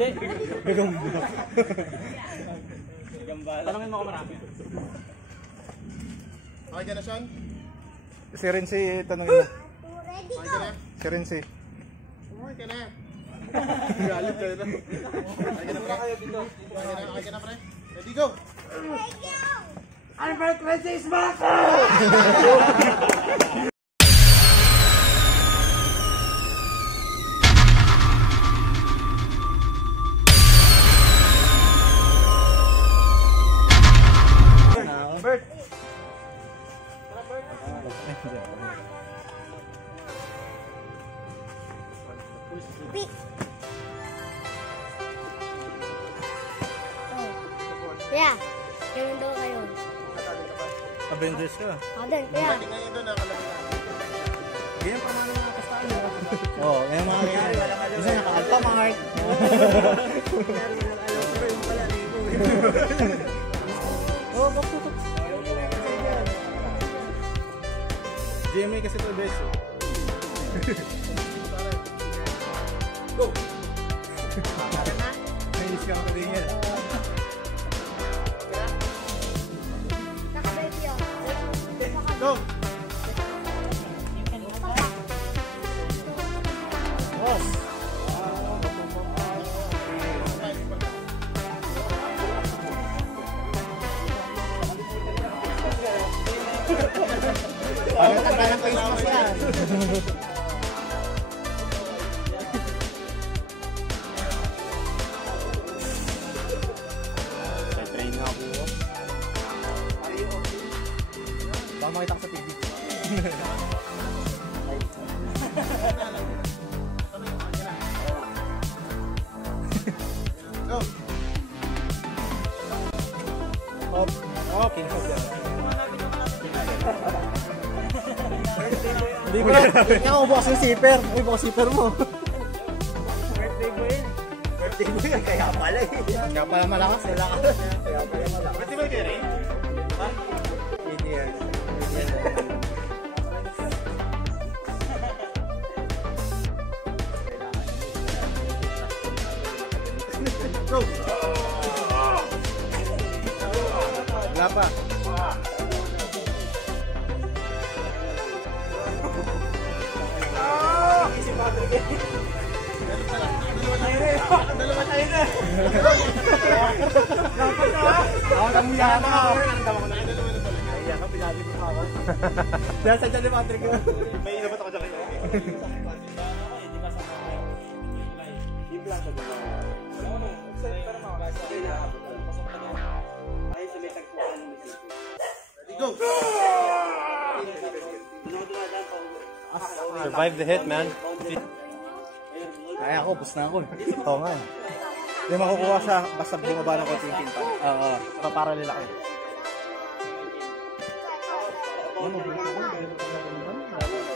Hindi. Gagamba. Tanungin mo ako marami. Okay ka na, Sean? Si Renzi, tanongin mo. Okay ka na? Si Renzi. Okay ka na. Galit ka na. Okay ka na, pre? Okay ka na, pre? Ready, go! Albert Renzi is back! Bert! Yeah, ganun daw kayo. Avengers ka. Doon, yeah. Tingnan nyo doon, nakalagay na. Ganyan pa mga kastaan nyo. Oo, ganyan mga nangyari. Isa naka-alta mga heart. Oo, bakit? GMA kasi ito beso. Go! Nainis ka makatingin. Naka-baby yun. Go! Boss! Parang tanda ng face mask yan. Train nga po. Baka makita ko sa TV. Go! Okay. Hindi ko na. Ikaw, bukas yung zipper. Uy, bukas zipper mo. Birthday mo yun. Birthday mo yun. Kaya pala eh. Kaya pala malakas. Kaya pala malakas. Birthday mo kayo rin? Ha? Hindi yan. Go! Wala pa. Dalawa tayo na! Ako kami yan ako. Kaya ka, pinali mo ako. Dahil sa dyan ni Patrick yun. May inabat ako dyan kayo. Ready, go! Survive the hit, man. Kaya ako, bus na ako. Oo nga. Hindi makukuha sa basta bumaba ng konti yung timpan. Oo. Para nila kayo.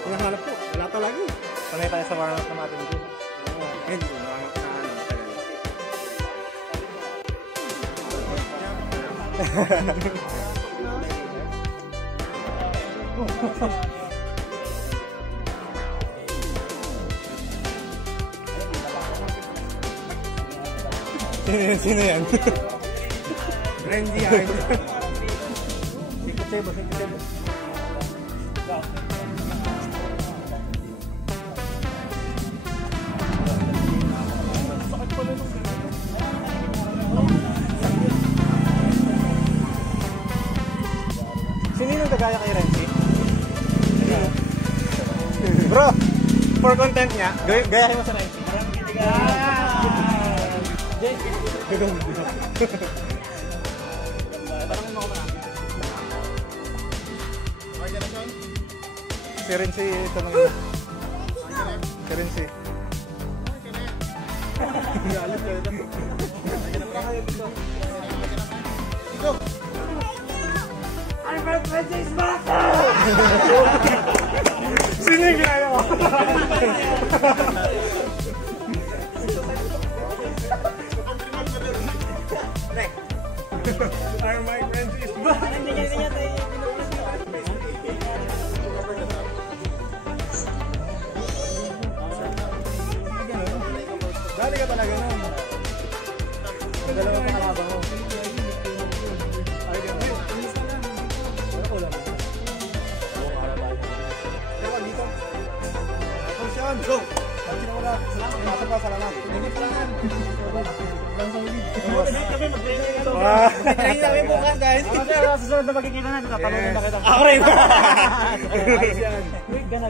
Hinahanap ko. Wala talaga eh. Sanay tayo sa warm-up na natin dito. Hindi. Warm-up na Sino yan? Randy yan. Sikit sebo. Sino yung kagaya kay Randy? Bro, for content niya, gayahin mo sa Randy. Tanungin mo ako marami. Okay ka na, Sean? Si Renzi, tanungin mo. Si Renzi. Okay ka na. Galit ka na. Okay ka na, pre? Ready, go! Albert Renzi is back! Sino yung ginaya mo? Our my friends is back! Dali ka talaga nun. Tingnan kami bukas, guys. Sa susunod na magkikita natin, tatanungin na kita. Ako rin. Ayos yan.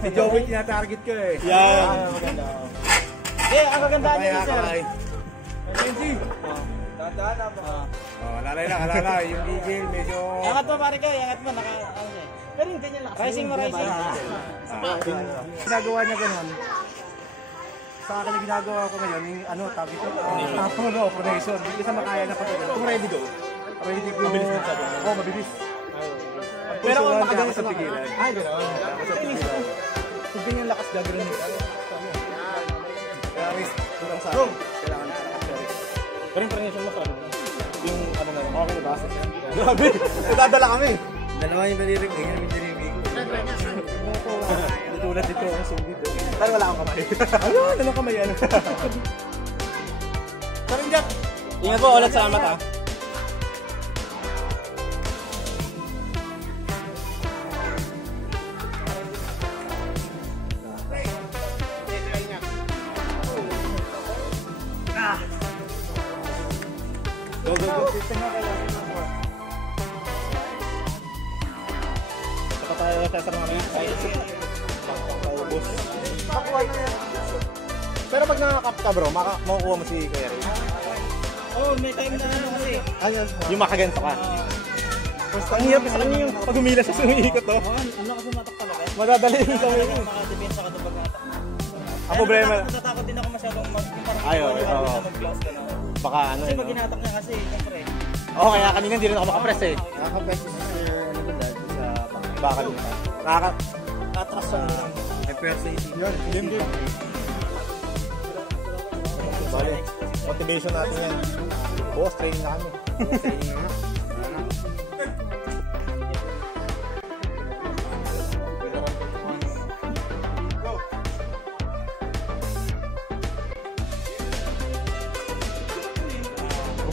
Si Joey tinatarget ko eh. Yan. Maganda. Eh, ang kagandaan niya, sir. Benji. Dadaan na ba? Alalay. Yung gigil, medyo... Angat mo, pare ko. Angat mo. Pero yung ganyan lakas. Rising mo, rising. Ginagawa niya ganun. Sa akin yung ginagawa ko ngayon, yung ano, tawag ito, pronation. Hindi isa makaya na pagkakita. Kung ready go. Ready go. Mabilis din siya. Oo, mabilis. Pero kung makagawa sa pigilan. Ay, gano'n. Sa pigilan. Kung ganyan lakas gagawin nito. Kaya risk, kulang sa akin. Kailangan na lakas sa risk. Pero yung pronation mo, sir. Yung ano na yun. Okay na ba? Grabe! Nadadala kami! Dalawa yung nalirip. Ganyan yung nalirip. Tulad dito ang sungit. Pero wala akong kamay. Ayun, anong kamay yan? Karin Jack! Ingat po, ulit salamat ah. Go. Saka tayo sa mga Paubos. Pero pag nakakap ka bro, makukuha mo si Kuya Ray. Oh, may time na ano kasi. Ayun. Yung makaganto ka. Ang hirap sa kanya yung pag umila siya sumiikot to. Ano kasi matak talaga? Madadali yung kamay. Makadepensa ka doon pag natak. Ang problema. Natatakot din ako masyadong Ayaw, oo. mag-close ka na. Baka ano Kasi yun. pag ginatak niya kasi, siyempre. Oo, kaya kanina hindi rin ako makapress eh. Nakaka-press sa bakal nila. Nakaka-atras siya nila. Yun, dim. Bale, motivation natin yan. Boss, training na kami. Training na.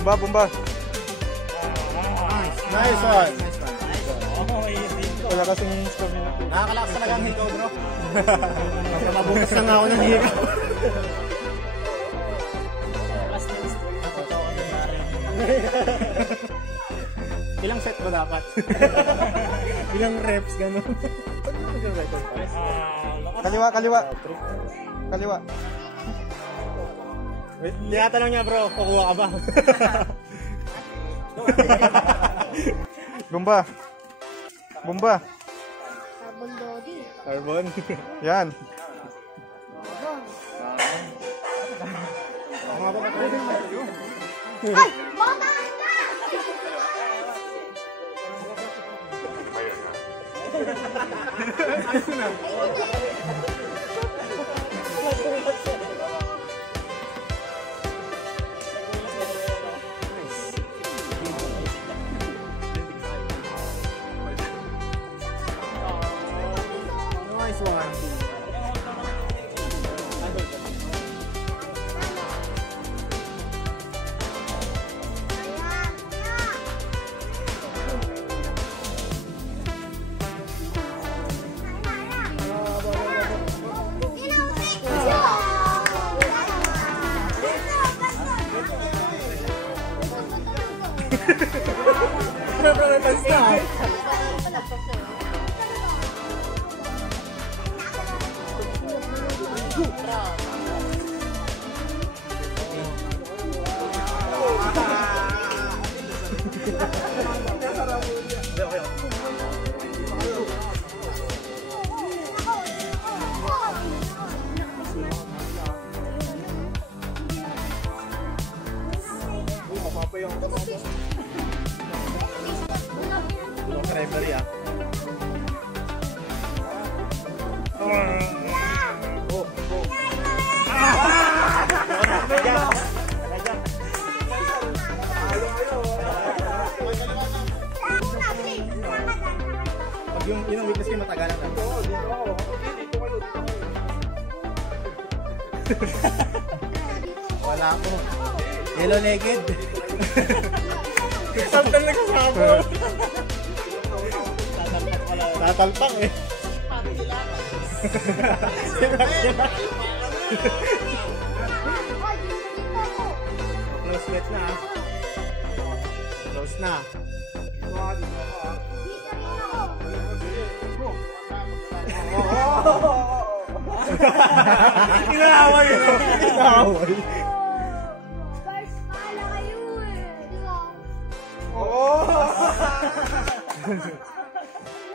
Bumba. Nice one. Wala kasing stamina. Nakakalakas talaga ang hito, bro. Mabukas na nga ako ng hito. Ilang set ba dapat? Ilang reps, gano'n? Kaliwa. Wait, tinatanong niya bro, kukuha ka ba? Bomba. Carbon body. Carbon. Yan. Ay! Bata ka! Nice one. Tulong sa referee ah. Pag yung yun ang weakness ko matagalan na. Wala ako. Yellow naked. Samtal na kasama. Tatalpak eh. Close net na ah. Na. Dito rin ako. Inaaway yun. Inaaway. First pala kayo eh. Di ba? Oo.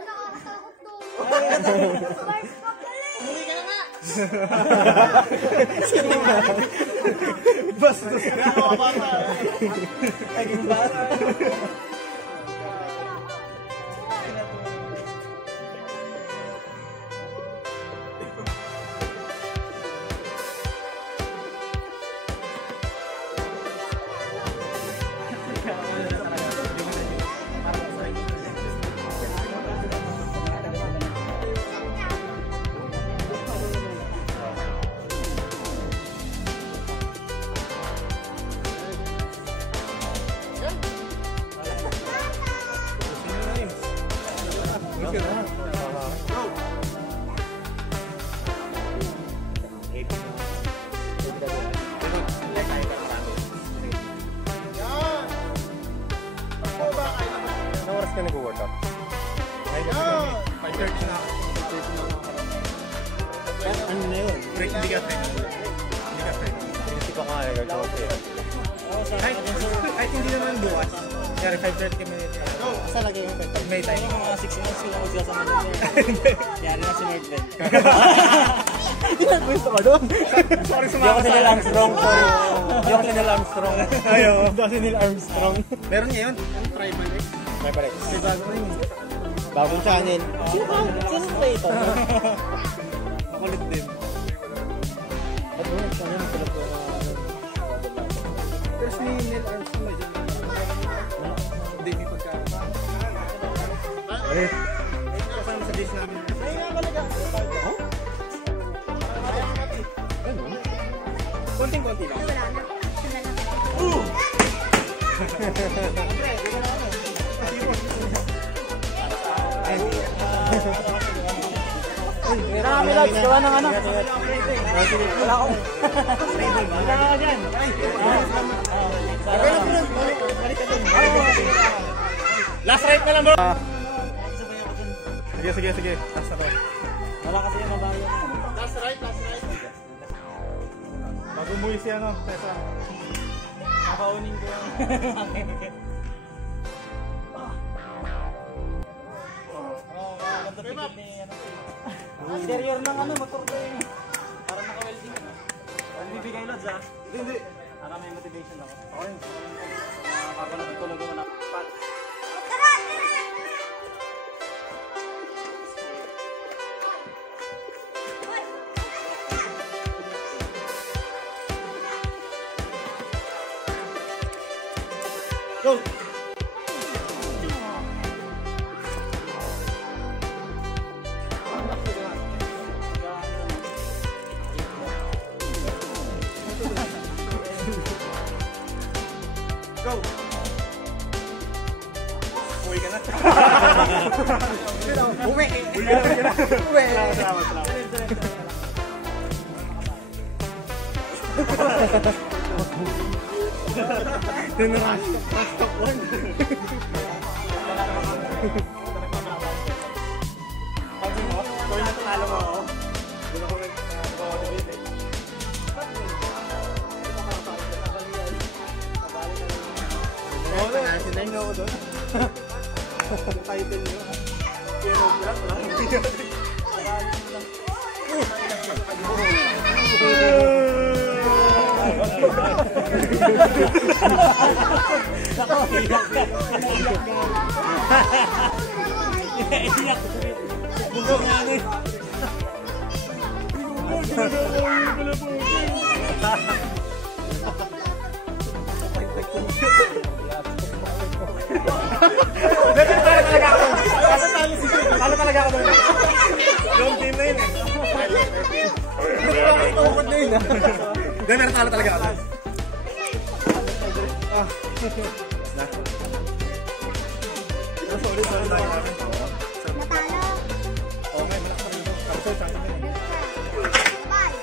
Nakakatakot doon. First pa pala eh. Umuwi ka na nga! Bastos. Naging bata. Yan! Ako ba kayo naman? Anong oras ka nag-workout? Yan! 5:30 na. Ano na yun? Break, hindi ka friend. Hindi ka friend. Hindi pa kaya ka-coffee. Oo, sa Kahit hindi naman bukas. Kaya 5:30 kami. Asa lagi yung pwede? May time. Yung mga 6 months sila magsasama doon. Yari na si Mark Ben. Gusto ka doon? Sorry Hindi ako si Neil Armstrong. Sorry. Hindi ako si Neil Armstrong. Ayaw. Hindi ako si Neil Armstrong. Meron ngayon. Tribal X. May pare. May bago rin. Bagong channel. Sino ba ito? Makulit din. At doon, channel mo sila po. Pero si Neil Armstrong medyo hindi may pagka... Eh. Kasama sa dish namin. Konting-konti lang. Wala na. Marami lads, gawa ng ano. Wala akong. Wala ka dyan. Last right na lang bro! Sige. Last na to. Wala kasi yung mabayo. Last right. Bago umuwi si ano, Tessa. Nakaunin ko lang. Interior ng ano, motor ko yung parang naka-welding. Ang bibigay lads ah. Hindi. Para may motivation ako. Okay. Ako natutulog ako na. Go! Go! Uwi ka na. Uwi! Salamat. Rush top one. Pag mo, kung natalo mo ako, doon ako nag-motivate eh. Oo, sinay na ako doon. Yung title nyo. Piano Black lang. Iyak. Bugok nga ni. Talo talaga ako doon. Long team na yun eh. Tukod na yun ah. Then, meron talo talaga ako. Sorry na yun. Natalo. Oo nga, malak pa rin. Kapso, chance na yun. Bye.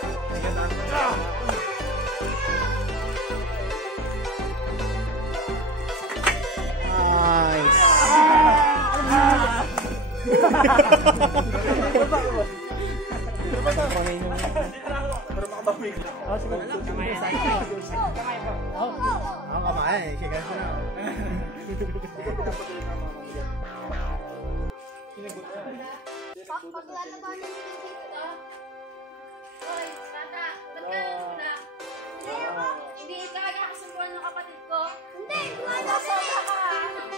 Ang kamay, kaya ko na. Paglalabanan ng dito. Hoy, bata, ba't ka nagmula? Hindi ka kakasunduan ng kapatid ko? Hindi, gumanda ka rin.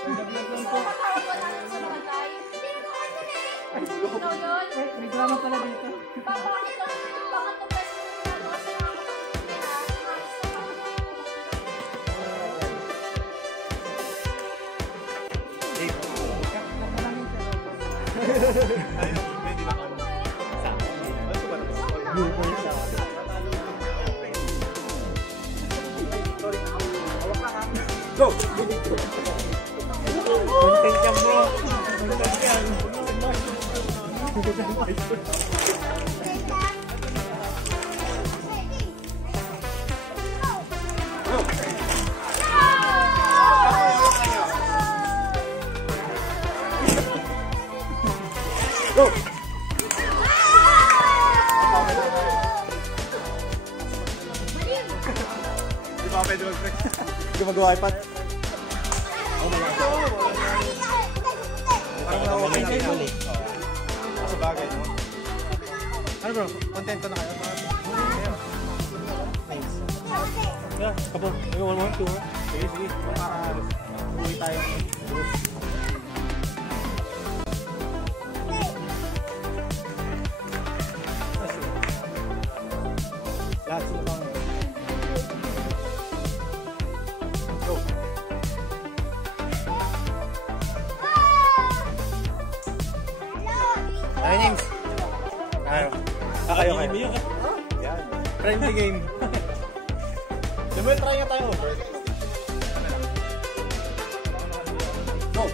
Gusto mo matawag wala lang sa barangay? Hindi ko ano na eh. Ikaw yun? May drama pala dito. Papakit ko naman yung baka to best mo na ito kasi mga kapatid ko na. Gusto ko Go! Content yan bro. Content yan. Go! Di ba pwede mag-flex? Hindi ko magawa iPad. Parang okay na rin. Sa bagay, no? Ano bro? Contento na kayo? Thanks. Yeah, kapo. One more, two more. Sige, sige. Para uwi tayo. Lahat sila bang... Go! Ano names? Ano? Kayo kayo. Yan. Friendly game. Diba, try nga tayo. Go! Go!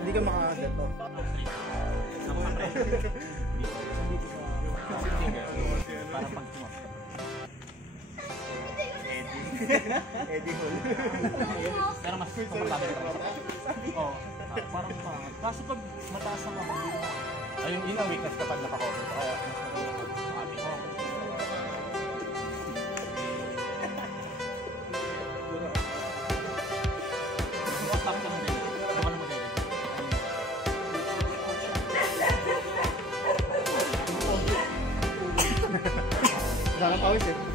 Hindi ka makakagat to. Para pag tumak. Eddie Hall. Pero mas komportable ka rin. Oo. Parang pangat. Kaso pag mataas ang ako, Ayun, yun ang weakness kapag naka-cover. Kaya mas maganda sa ating. stop ka muna. Ito ka na mag-edit. Wala nang pawis eh.